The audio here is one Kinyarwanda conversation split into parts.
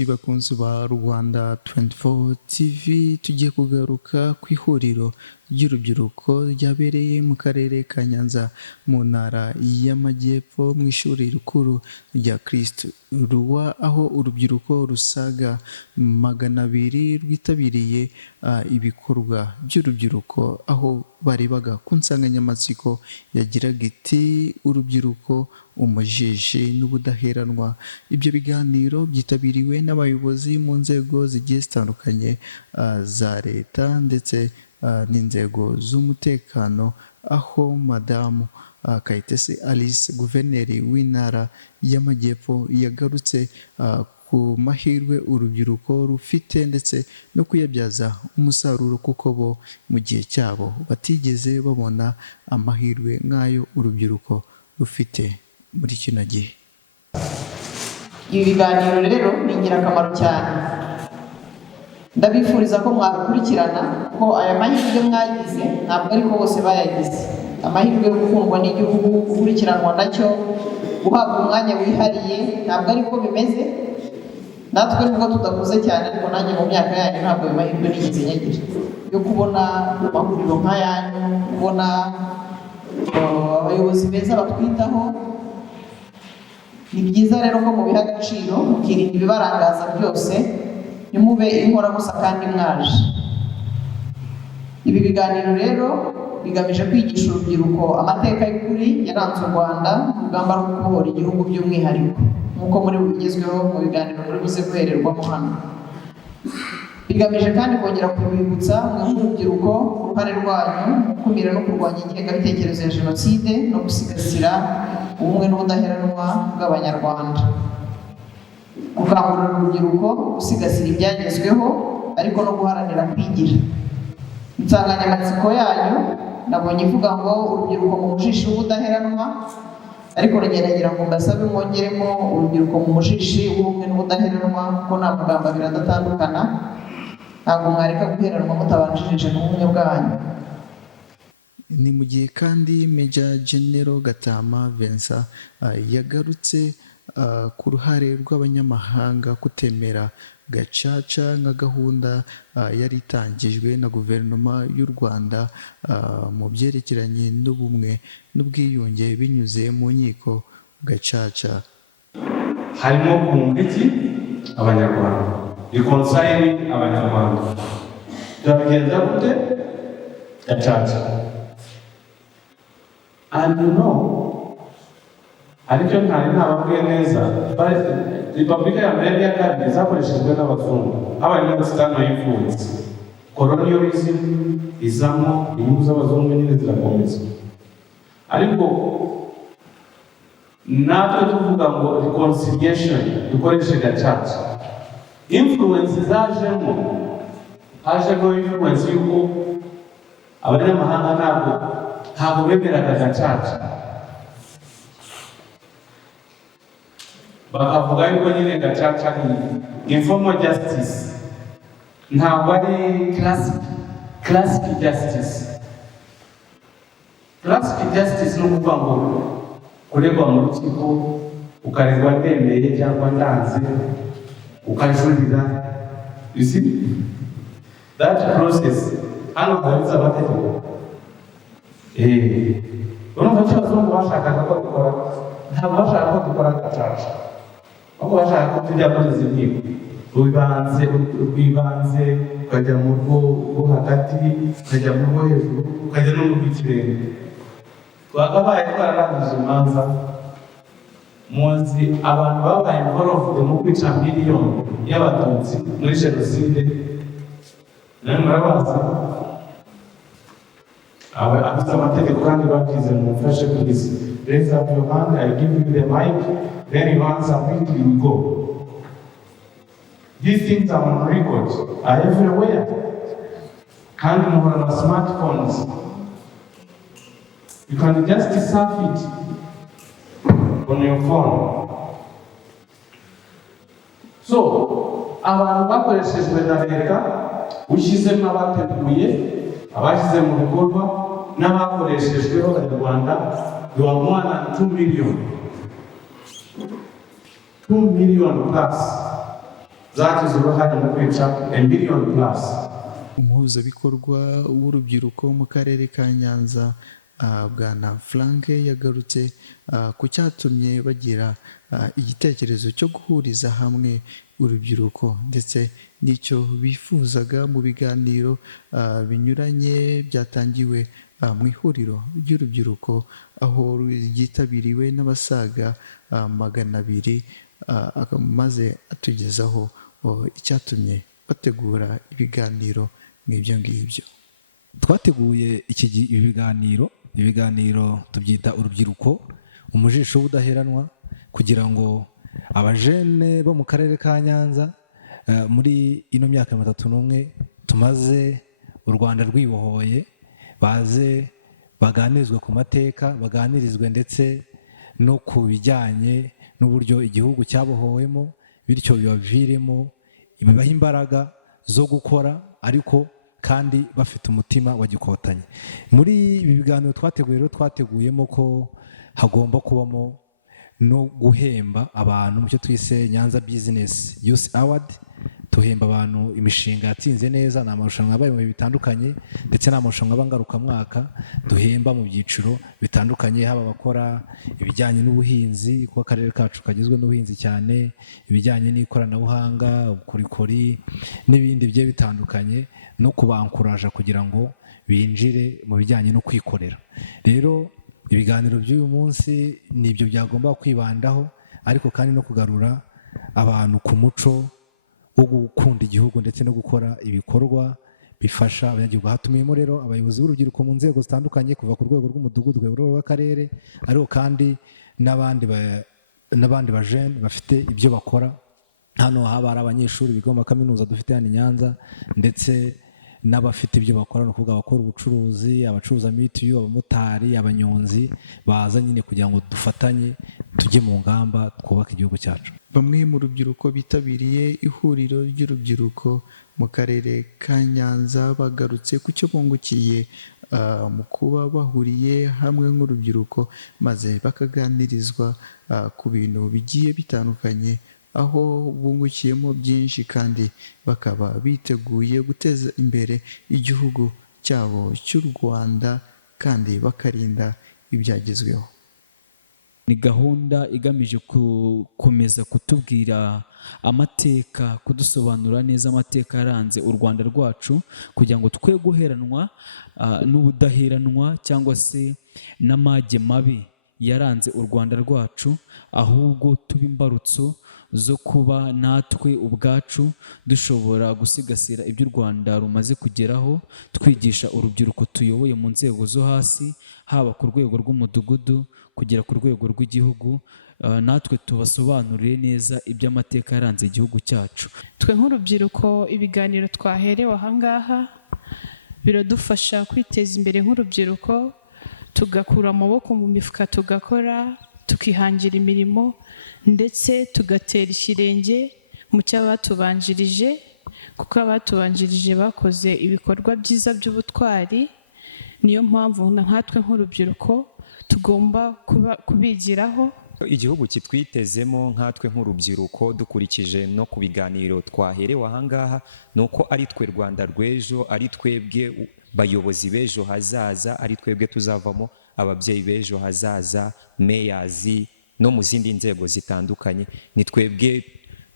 inshuti bakunzi ba Rwanda 24 TV, tugiye kugaruka ku ihuriro ry'urubyiruko ryabereye mu karere ka Nyanza mu ntara y'Amajyepfo mu ishuri rikuru rya Kristo Roi, aho urubyiruko rusaga 200 rwitabiriye ibikorwa by'urubyiruko, aho barebaga ku nsanganyamatsiko yagiraga iti urubyiruko umujiji n'ubudaheranwa. Ibyo biganiro byitabiriwe n'abayobozi mu nzego zigiye zitandukanye za leta ndetse n'inzego z'umutekano, aho madamu Kayitesi Alice, guverineri w'intara y'Amajyepfo, yagarutse ku mahirwe urubyiruko rufite ndetse no kuyabyaza umusaruro, kuko bo mu gihe cyabo batigeze babona amahirwe nk'ayo urubyiruko rufite muri kino gihe. Ibi biganiro rero ni ingirakamaro cyane, ndabifuriza ko mwabikurikirana, ko aya mahirwe mwagize ntabwo ariko bose bayagize. Amahirwe yo gukundwa n'igihugu, gukurikiranwa nacyo, guhabwa umwanya wihariye, ntabwo ariko bimeze. Natwe nubwo tudakuze cyane, ariko nanjye mu myaka yanyu ntabwo ayo mahirwe nigeze nyagira yo kubona amahuriro nk'ayanyu, kubona abayobozi beza batwitaho. Ni byiza rero ko mubiha agaciro, mukirinda ibibarangaza byose, ntimube inkorabusa kandi mwaje. Ibi biganiro rero bigamije kwigisha urubyiruko amateka y'ukuri yaranze u Rwanda mu rugamba rwo kubohora igihugu by'umwihariko, nk'uko muri bigezweho mu biganiro muri buze guhererwamo hano. Bigamije kandi kongera kubibutsa mwe nk'urubyiruko uruhare rwanyu mu gukumira no kurwanya ingengabitekerezo ya Jenoside no gusigasira ubumwe n'ubudaheranwa bw'Abanyarwanda. Gukangurira urubyiruko gusigasira ibyagezweho ariko no guharanira kwigira. Insanganyamatsiko yanyu nabonye ivuga ngo urubyiruko mu mujishi w'ubudaheranwa, ariko ngira ngo mbasabe mwongeremo urubyiruko mu mujishi w'ubumwe n'ubudaheranwa, kuko nta magambo abiri adatandukana. Ntabwo mwareka guheranwa mutabanjirije n'ubumwe bwanyu. Ni mu gihe kandi Major General Gatama Vincent yagarutse ku ruhare rw'abanyamahanga kutemera gacaca nka gahunda yari itangijwe na guverinoma y'u Rwanda mu byerekeranye n'ubumwe n'ubwiyunge binyuze mu nkiko gacaca. Harimo kunga iki Abanyarwanda, reconciling Abanyarwanda. Turabigenza gute? Gacaca. And aricyo ntari ntababwiye neza, Repubulika ya Mbere ya Kabiri zakoreshejwe n'abazungu, habaye n'ubusitani y'imfubyi. Colonialism izamo, inyungu z'abazungu nyine zirakomeza. Ariko natwe tuvuga ngo reconciliation dukoreshe gacaca. Influence hajemo influence y'uko abanyamahanga ntabwo bemeraga gacaca, bakavuga yuko nyine gacaca ni informal justice, ntabwo ari classic justice. Classic justice ni ukuvuga ngo kuregwa mu rukiko ukaregwa ndemeye cyangwa ndanze ukajurira. You see that process hano habitse amategeko. Urumva icyo abazungu bashakaga ko dukora, ntabwo bashaka ko dukora gacaca, ahubwo bashaka ko tujya muri izi nkiko. Rwibanze ukajya mu rwo hagati, ukajya mu rwo hejuru, ukajya no mu rw'ikirenga. Twakabaye twararangije imanza. Muzi abantu babaye involved mu kwica miliyoni y'Abatutsi muri Jenoside, namwe murabazi. Afite amategeko kandi babyize mu mfashe please. Raise up your hand, I give you the mic, then you answer quickly, we go. These things are on record, are everywhere. Kandi muhora na smartphones. You can just surf it on your phone. So, abantu bakoreshejwe na leta, ushyizemo abateguye, abashyize mu bikorwa, n'abakoreshejweho Abanyarwanda, you are more than 2 million. 2 million plus. zagize uruhare mu kwica 1 million plus. Umuhuzabikorwa w'urubyiruko mu karere ka Nyanza Bwana Frank yagarutse ku cyatumye bagira igitekerezo cyo guhuriza hamwe urubyiruko ndetse n'icyo bifuzaga mu biganiro binyuranye byatangiwe mu ihuriro ry'urubyiruko aho ryitabiriwe n'abasaga 200 maze atugezaho icyatumye bategura ibiganiro nk'ibyo ngibyo. Twateguye ibiganiro tubyita urubyiruko umujisho w'ubudaheranwa kugira ngo abajene bo mu karere ka Nyanza muri ino myaka 31 tumaze u Rwanda rwibohoye baze baganirizwe ku mateka, baganirizwe ndetse no ku bijyanye n'uburyo igihugu cyabohowemo, bityo bibaviremo ibibaha imbaraga zo gukora ariko kandi bafite umutima wa gikotanyi. Muri ibi biganiro twateguyemo ko hagomba kubamo no guhemba abantu mu cyo twise Nyanza Business Youth Award. Tuhemba abantu imishinga yatsinze neza, ni amarushanwa yabaye mu bihe bitandukanye ndetse n'amarushanwa y'abangarukamwaka. Duhemba mu byiciro bitandukanye, haba abakora ibijyanye n'ubuhinzi kuko akarere kacu kagizwe n'ubuhinzi cyane, ibijyanye n'ikoranabuhanga, ubukorikori n'ibindi bigiye bitandukanye, no kubankuraje kugira ngo binjire mu bijyanye no kwikorera. Rero ibiganiro by'uyu munsi nibyo byagomba kwibandaho, ariko kandi no kugarura abantu ku muco wo gukunda igihugu ndetse no gukora ibikorwa bifasha abanyagihugu. Hatumiyemo rero abayobozi b'urubyiruko mu nzego zitandukanye kuva ku rwego rw'umudugudu, urwego rw'akarere, ariko kandi n'abandi bajene bafite ibyo bakora. Hano haba ari abanyeshuri biga mu kaminuza dufite hano i Nyanza ndetse n'abafite ibyo bakora, no kuvuga abakora ubucuruzi, abacuruza mitiyu, abamotari, abanyonzi, baza nyine kugira ngo dufatanye tujye mu ngamba twubaka igihugu cyacu. Bamwe mu rubyiruko bitabiriye ihuriro ry'urubyiruko mu karere ka Nyanza bagarutse ku cyo bungukiye mu kuba bahuriye hamwe nk'urubyiruko maze bakaganirizwa ku bintu bigiye bitandukanye, aho bungukiyemo byinshi kandi bakaba biteguye guteza imbere igihugu cyabo cy'u Rwanda kandi bakarinda ibyagezweho. Ni gahunda igamije gukomeza kutubwira amateka, kudusobanurira neza amateka yaranze u Rwanda rwacu kugira ngo twe guheranwa n'ubudaheranwa cyangwa se n'amage mabi yaranze u Rwanda rwacu, ahubwo tuba imbarutso zo kuba natwe ubwacu dushobora gusigasira ibyo u Rwanda rumaze kugeraho, twigisha urubyiruko tuyoboye mu nzego zo hasi, haba ku rwego rw'umudugudu kugera ku rwego rw'igihugu, natwe tubasobanurire neza iby'amateka yaranze igihugu cyacu. Twe nk'urubyiruko ibiganiro twaherewe ahangaha biradufasha kwiteza imbere nk'urubyiruko, tugakura amaboko mu mifuka tugakora, tukihangira imirimo ndetse tugatera ikirenge mu cy'abatubanjirije, kuko abatubanjirije bakoze ibikorwa byiza by'ubutwari. Niyo mpamvu nkatwe nk'urubyiruko tugomba kubigiraho. Igihugu kitwitezemo nkatwe nk'urubyiruko dukurikije no ku biganiro twaherewe ahangaha, ni uko ari twe Rwanda rw'ejo, ari twebwe bayobozi b'ejo hazaza, ari twebwe tuzavamo ababyeyi b'ejo hazaza, meyazi no mu zindi nzego zitandukanye. Ni twebwe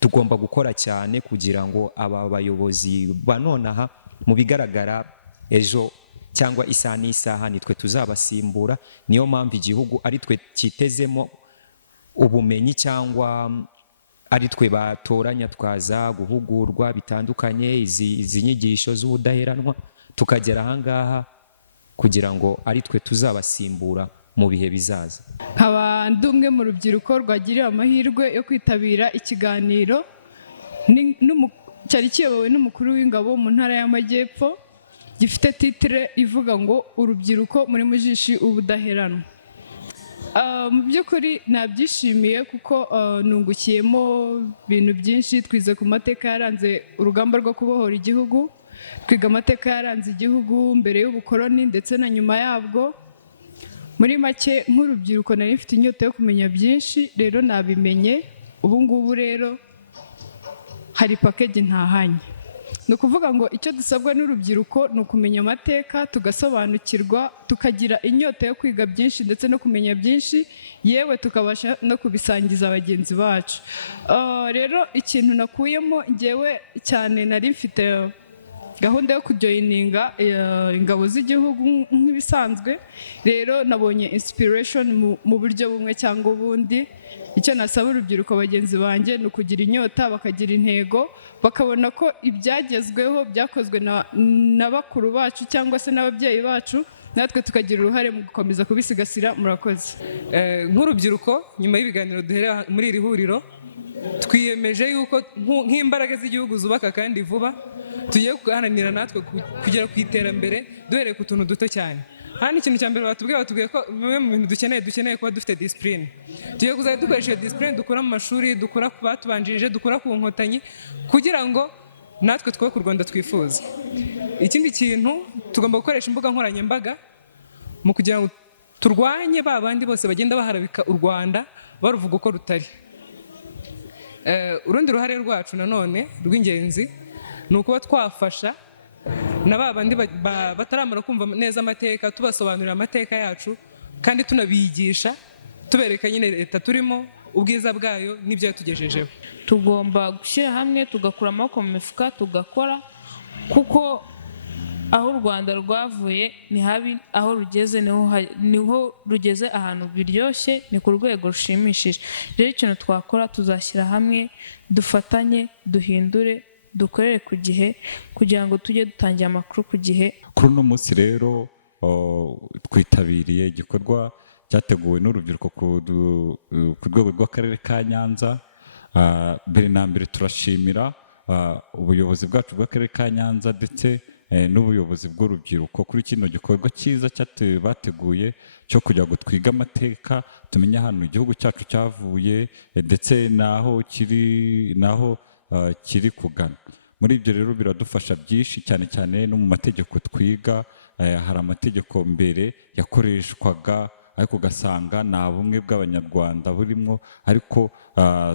tugomba gukora cyane kugira ngo aba bayobozi banonaha mu bigaragara ejo cyangwa isaha n'isaha nitwe tuzabasimbura. Niyo mpamvu igihugu ari twe cyitezemo ubumenyi cyangwa ari twe batoranya twaza guhugurwa bitandukanye, izi nyigisho z'ubudaheranwa tukagera ahangaha kugira ngo ari twe tuzabasimbura mu bihe bizaza. Nkaba ndi umwe mu rubyiruko rwagiriwe amahirwe yo kwitabira ikiganiro cyari kiyobowe n'umukuru w'ingabo mu ntara y'Amajyepfo, gifite titire ivuga ngo urubyiruko muri mujishi ubudaheranwa. Mu by'ukuri nabyishimiye kuko nungukiyemo ibintu byinshi. Twize ku mateka yaranze urugamba rwo kubohora igihugu, twiga amateka yaranze igihugu mbere y'ubukoloni ndetse na nyuma yabwo. Muri make nk'urubyiruko nari nifite inyota yo kumenya byinshi, rero nabimenye. Ubu ngubu rero hari package ntahanye. Ni ukuvuga ngo icyo dusabwa n'urubyiruko ni ukumenya amateka, tugasobanukirwa, tukagira inyota yo kwiga byinshi ndetse no kumenya byinshi, yewe tukabasha no kubisangiza bagenzi bacu. Rero ikintu nakuyemo njyewe cyane, nari mfite gahunda yo kujoyininga ingabo z'igihugu nk'ibisanzwe, rero nabonye inspiration mu buryo bumwe cyangwa ubundi. Icyo nasaba urubyiruko bagenzi banjye ni ukugira inyota, bakagira intego, bakabona ko ibyagezweho byakozwe na bakuru bacu cyangwa se n'ababyeyi bacu, natwe tukagira uruhare mu gukomeza kubisigasira. Murakoze. Nk'urubyiruko, nyuma y'ibiganiro duhereye muri iri huriro, twiyemeje yuko nk'imbaraga z'igihugu zubaka kandi vuba, tugiye guharanira natwe kugera ku iterambere duhereye ku tuntu duto cyane. Hano ikintu cya mbere batubwiye ko bimwe mu bintu dukeneye kuba dufite discipline. Tugiye kuzajya dukoresha discipline dukura mu mashuri, dukura ku batubanjirije, dukura ku nkotanyi, kugira ngo natwe twubake u Rwanda twifuza. Ikindi kintu, tugomba gukoresha imbuga nkoranyambaga mu kugira ngo turwanye ba bandi bose bagenda baharabika u Rwanda baruvuga uko rutari. Urundi ruhare rwacu nanone rw'ingenzi ni ukuba twafasha na ba bandi bataramara kumva neza amateka, tubasobanurira amateka yacu kandi tunabigisha, tubereka nyine leta turimo, ubwiza bwayo n'ibyo yatugejejeho. Tugomba gushyira hamwe, tugakura amaboko mu mifuka, tugakora, kuko aho u Rwanda rwavuye ni habi, aho rugeze niho rugeze ahantu biryoshye, ni ku rwego rushimishije. Rero ikintu twakora, tuzashyira hamwe, dufatanye, duhindure, dukorere ku gihe, kugira ngo tujye dutangira amakuru ku gihe. Kuri uno munsi rero twitabiriye igikorwa cyateguwe n'urubyiruko ku rwego rw'akarere ka Nyanza. Mbere na mbere turashimira ubuyobozi bwacu bw'akarere ka Nyanza ndetse n'ubuyobozi bw'urubyiruko kuri kino gikorwa cyiza bateguye cyo kugira ngo twige amateka, tumenye ahantu igihugu cyacu cyavuye ndetse n'aho kiri kugana. Muri ibyo rero biradufasha byinshi, cyane cyane no mu mategeko twiga. Hari amategeko mbere yakoreshwaga ariko ugasanga nta bumwe bw'abanyarwanda burimo, ariko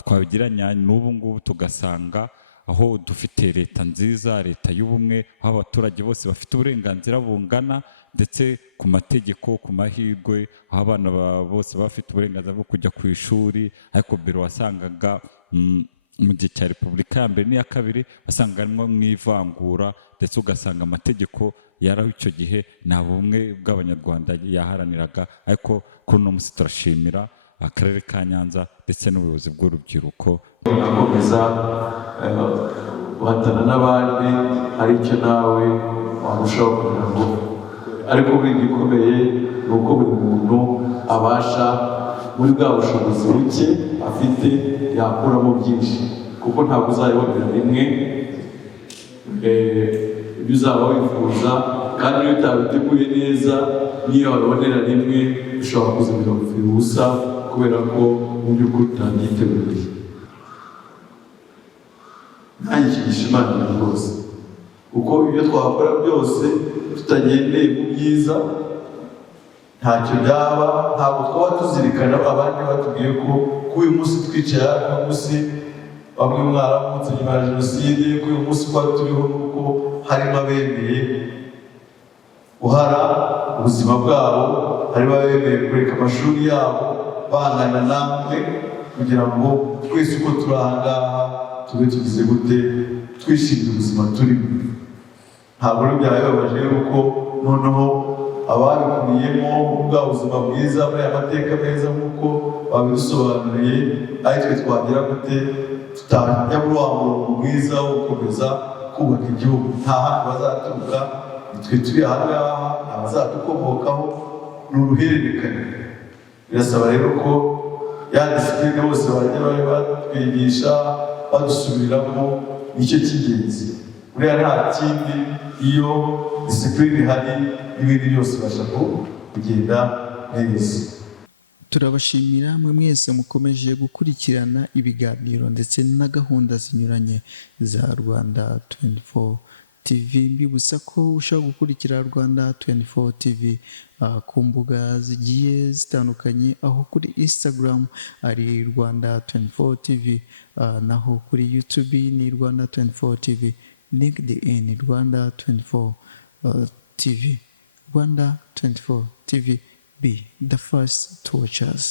twabigiranya n'ubu ngubu tugasanga aho dufite leta nziza, leta y'ubumwe, aho abaturage bose bafite uburenganzira bungana ndetse ku mategeko, ku mahirwe, aho abana bose bafite uburenganzira bwo kujya ku ishuri. Ariko mbere wasangaga mu gihe cya Repubulika ya mbere n'iya kabiri wasanga harimo mw'ivangura, ndetse ugasanga amategeko yaraho icyo gihe nta bumwe bw'abanyarwanda yaharaniraga. Ariko kuri uno munsi turashimira akarere ka Nyanza ndetse n'ubuyobozi bw'urubyiruko. Ugakomeza guhatana n'abandi, hari icyo nawe warushaho kugira ngo, ariko buri gikomeye ni uko buri muntu abasha muri bwa bushobozi buke afite yakuramo byinshi, kuko ntabwo uzayibonera rimwe ibyo uzaba wifuza, kandi iyo utabiteguye neza niyo wabibonera rimwe ushobora kuzimira gupfira ubusa kubera ko mu by'ukuri utabyiteguye. Ntangisha Imana rwose, kuko ibyo twakora byose tutagendeye mu byiza ntacyo byaba. Ntabwo twaba tuzirikana abandi batubwiye ko uyu munsi twicara, uyu munsi bamwe mwaravutse nyuma ya Jenoside, ko uyu munsi twari turiho nuko harimo abemeye guhara ubuzima bwabo, harimo abemeye kureka amashuri yabo bangana namwe, kugira ngo twese uko turi aha ngaha tube tugize gute, twishimira ubuzima turimo. Ntabwo rero byaba bibabaje yuko noneho ababikuriyemo bwa buzima bwiza, muri aya mateka meza nk'uko babidusobanuriye, ari twe twagira gute tutajya muri wa murongo mwiza wo gukomeza kubaka igihugu. Nta handi bazaturuka, nitwe turi aha ngaha, abazadukomokaho ni uruhererekane. Birasaba rero ko ya disipurine bose bajya batwigisha badusubiramo, nicyo cy'ingenzi. Buriya nta kindi, iyo disipurine ihari n'ibindi byose bibasha kugenda neza. Turabashimira mwe mwese mukomeje gukurikirana ibiganiro ndetse na gahunda zinyuranye za Rwanda 24 TV. Mbibutsa ko ushobora gukurikira Rwanda 24 TV ku mbuga zigiye zitandukanye, aho kuri Instagram ari Rwanda 24 TV, naho kuri YouTube ni Rwanda 24 TV, LinkedIn ni Rwanda 24 TV. Rwanda 24 TV, be the first to watch us.